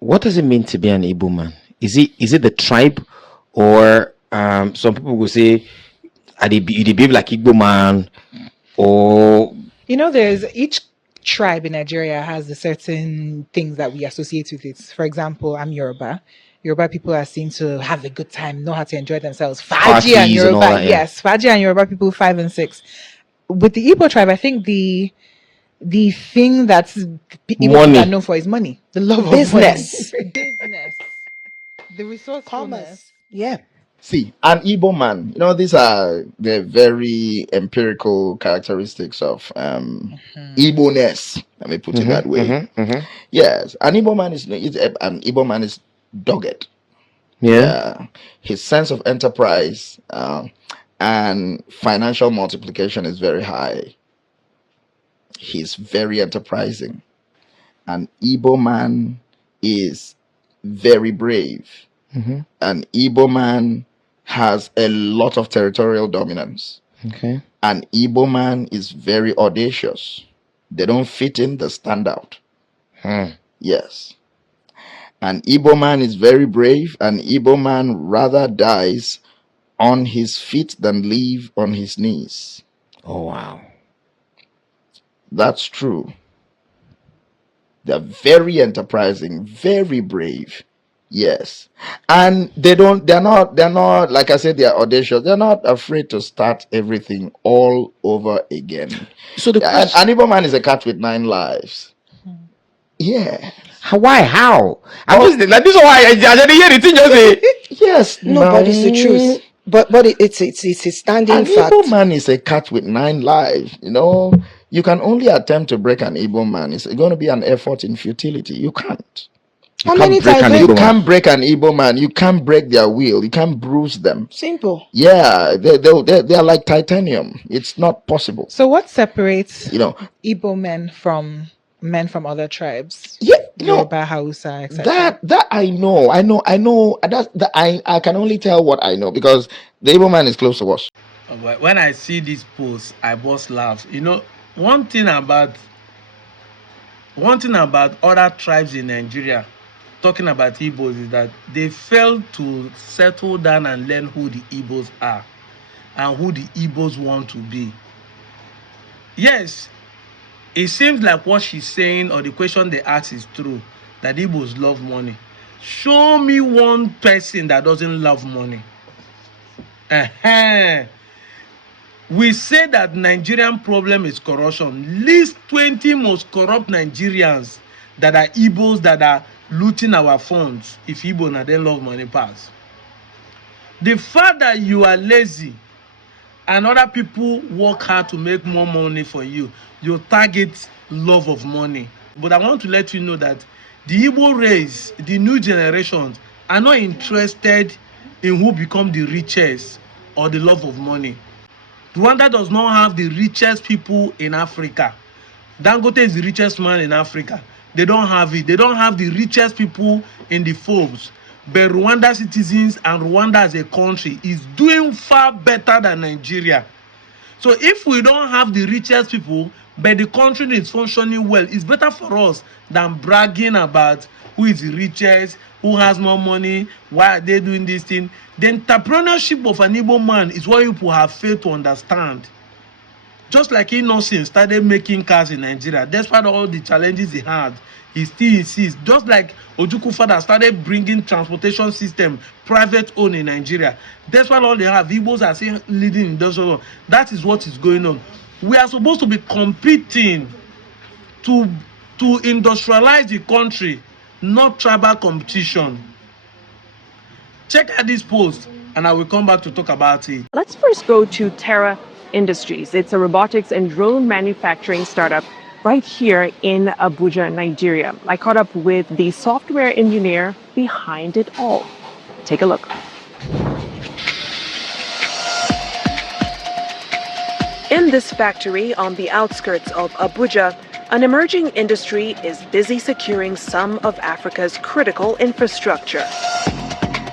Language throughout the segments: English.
what does it mean to be an Igbo man? Is it the tribe, or some people will say, are they behave like Igbo man, or there's each tribe in Nigeria has the certain things that we associate with it. For example, I'm Yoruba. Yoruba people are seen to have a good time, know how to enjoy themselves. Faji and parties and all Yoruba, that? Yeah. yes, Faji and Yoruba people 5 and 6. With the Igbo tribe, I think the thing that's Igbo Money. people are known for is money, the love Business. of money, business, the resourcefulness. Commerce. Yeah. See, an Igbo man, these are the very empirical characteristics of Igbo-ness. Let me put it that way. Yes, an Igbo man is dogged. Yeah. His sense of enterprise and financial multiplication is very high. He's very enterprising. An Igbo man is very brave. An Igbo man has a lot of territorial dominance. Okay. An Igbo man is very audacious. They don't fit in, they stand out. Yes. An Igbo man is very brave. An Igbo man rather dies on his feet than live on his knees. Oh, wow. That's true. They're very enterprising, very brave. Yes. And they're not, like I said, they're audacious. They're not afraid to start everything all over again. So the An Igbo man is a cat with 9 lives. Yeah. why? How? This is why I didn't hear it. Just say Yes. No, but it's the truth. But it's a standing An fact. Igbo man is a cat with 9 lives. You can only attempt to break an Igbo man. It's going to be an effort in futility. You can't. How many times? You can't break an Igbo man. You can't break their will. You can't bruise them. Simple. Yeah, they're like titanium. It's not possible. So what separates Igbo men from other tribes? Yeah, Yoruba, Hausa, etc. that I know. I can only tell what I know because the Igbo man is close to us. When I see this post, I burst laughs. One thing about other tribes in Nigeria, talking about Igbos, is that they fail to settle down and learn who the Igbos are and who the Igbos want to be. Yes, it seems like what she's saying or the question they ask is true, that Igbos love money. Show me one person that doesn't love money. We say that Nigerian problem is corruption. List 20 most corrupt Nigerians that are Igbos that are looting our funds. If Igbo na they love money pass. The fact that you are lazy and other people work hard to make more money for you, you target love of money. But I want to let you know that the Igbo race, the new generations, are not interested in who become the richest or the love of money. Rwanda does not have the richest people in Africa. Dangote is the richest man in Africa. They don't have it. They don't have the richest people in the Forbes. But Rwanda citizens and Rwanda as a country is doing far better than Nigeria. So if we don't have the richest people, but the country is functioning well, it's better for us than bragging about who is the richest, who has more money, why are they doing this thing. The entrepreneurship of an Igbo man is what people have failed to understand. Just like Innocent started making cars in Nigeria, despite all the challenges he had, he still insists. Just like Ojukwu father started bringing transportation system private owned in Nigeria, despite all they have, Igbos are still leading industrial. That is what is going on. We are supposed to be competing to industrialize the country, not tribal competition. Check out this post and I will come back to talk about it. Let's first go to Terra Industries. It's a robotics and drone manufacturing startup right here in Abuja, Nigeria. I caught up with the software engineer behind it all. Take a look. In this factory on the outskirts of Abuja, an emerging industry is busy securing some of Africa's critical infrastructure.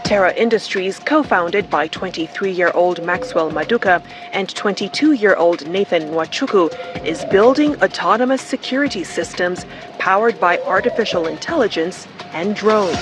Terra Industries, co-founded by 23-year-old Maxwell Maduka and 22-year-old Nathan Nwachukwu, is building autonomous security systems powered by artificial intelligence and drones.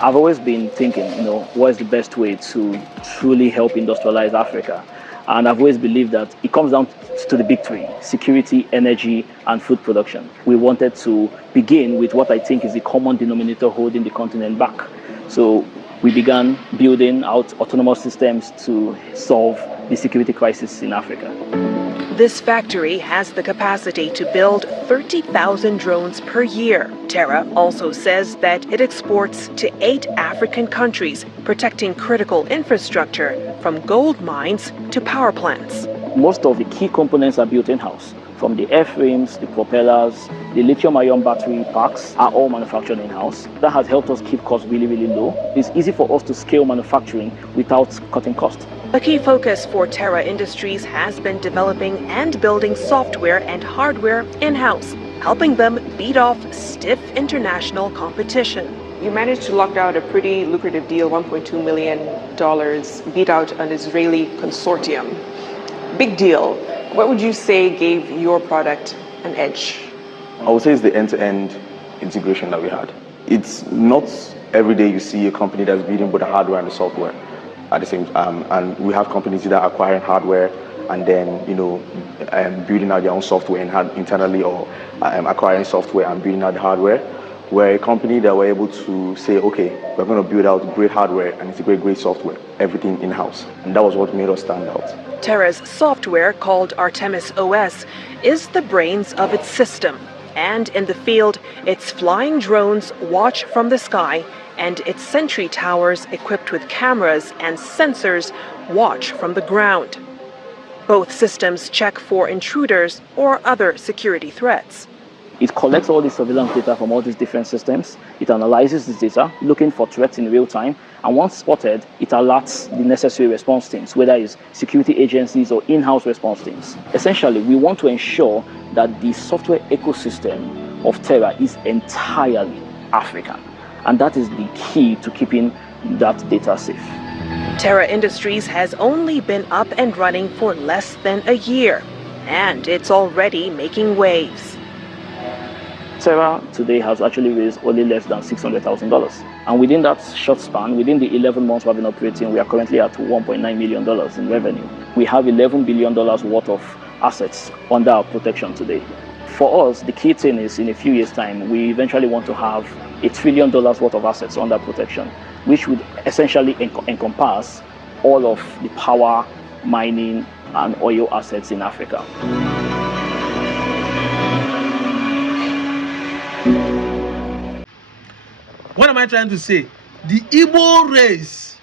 I've always been thinking, what is the best way to truly help industrialize Africa? And I've always believed that it comes down to the big three: security, energy, and food production. We wanted to begin with what I think is the common denominator holding the continent back. So we began building out autonomous systems to solve the security crisis in Africa. This factory has the capacity to build 30,000 drones per year. Terra also says that it exports to 8 African countries, protecting critical infrastructure from gold mines to power plants. Most of the key components are built in-house. From the airframes, the propellers, the lithium-ion battery packs are all manufactured in-house. That has helped us keep costs really, really low. It's easy for us to scale manufacturing without cutting costs. A key focus for Terra Industries has been developing and building software and hardware in-house, helping them beat off stiff international competition. You managed to lock down a pretty lucrative deal, $1.2 million, beat out an Israeli consortium. Big deal. What would you say gave your product an edge? I would say it's the end-to-end integration that we had. It's not every day you see a company that's building both the hardware and the software at the same time. And we have companies that are acquiring hardware and then, building out their own software internally, or acquiring software and building out the hardware. We're a company that were able to say, okay, we're going to build out great hardware and integrate great software, everything in-house. And that was what made us stand out. Terra's software, called Artemis OS, is the brains of its system. And in the field, its flying drones watch from the sky, and its sentry towers equipped with cameras and sensors watch from the ground. Both systems check for intruders or other security threats. It collects all the surveillance data from all these different systems. It analyzes this data, looking for threats in real time. And once spotted, it alerts the necessary response teams, whether it's security agencies or in-house response teams. Essentially, we want to ensure that the software ecosystem of Terra is entirely African. And that is the key to keeping that data safe. Terra Industries has only been up and running for less than a year, and it's already making waves. Terra today has actually raised only less than $600,000. And within that short span, within the 11 months we've been operating, we are currently at $1.9 million in revenue. We have $11 billion worth of assets under our protection today. For us, the key thing is, in a few years' time, we eventually want to have $1 trillion worth of assets under protection, which would essentially encompass all of the power, mining, and oil assets in Africa. What am I trying to say? The Igbo race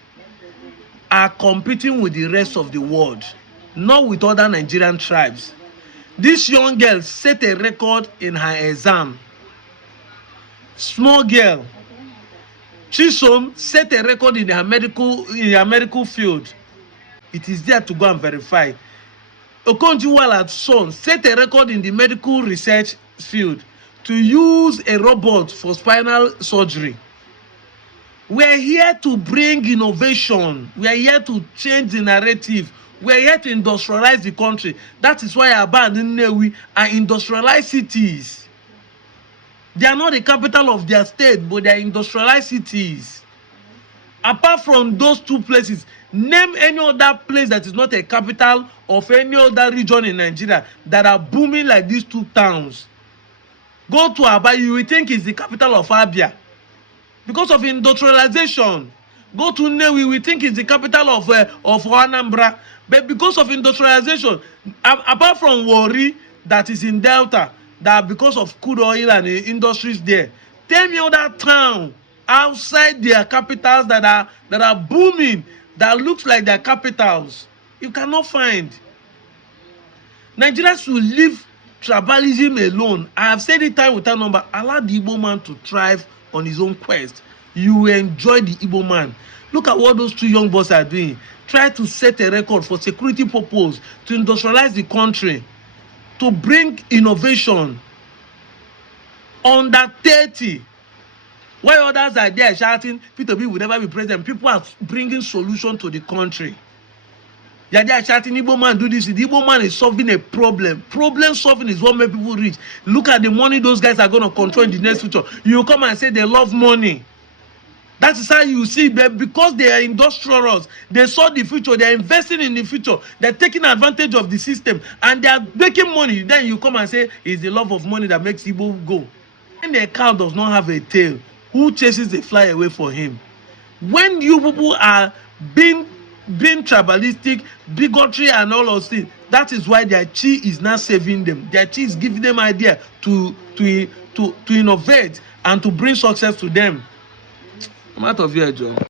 are competing with the rest of the world, not with other Nigerian tribes. This young girl set a record in her exam. Small girl. Chisom set a record in her medical field. It is there to go and verify. Okonjo-Iweala's son set a record in the medical research field to use a robot for spinal surgery. We're here to bring innovation. We are here to change the narrative. We are here to industrialize the country. That is why Aba and Nnewi are industrialized cities. They are not the capital of their state, but they are industrialized cities. Apart from those two places, name any other place that is not a capital of any other region in Nigeria that are booming like these two towns. Go to Aba, you will think it's the capital of Abia because of industrialization. Go to Nnewi, we think it's the capital of Anambra, but because of industrialization, apart from Warri that is in Delta, that because of crude oil and industries there, tell me other town outside their capitals that are booming, that looks like their capitals. You cannot find. Nigerians will leave tribalism alone. I have said it time without number. Allow the Igbo man to thrive on his own quest. You will enjoy the Igbo man. Look at what those two young boys are doing. Try to set a record for security purpose, to industrialize the country, to bring innovation. Under 30, while others are there shouting, P2B will never be president, people are bringing solution to the country. Yeah, they are shouting, Igbo man do this. The Igbo man is solving a problem. Problem solving is what makes people rich. Look at the money those guys are going to control in the next future. You come and say they love money. That is how you see them, because they are industrialists. They saw the future. They are investing in the future. They are taking advantage of the system, and they are making money. Then you come and say it's the love of money that makes Igbo go. When the cow does not have a tail, who chases the fly away for him? When you people are being tribalistic, bigotry, and all those things, that is why their chi is not saving them. Their chi is giving them idea to innovate and to bring success to them. I'm out of here, Joe.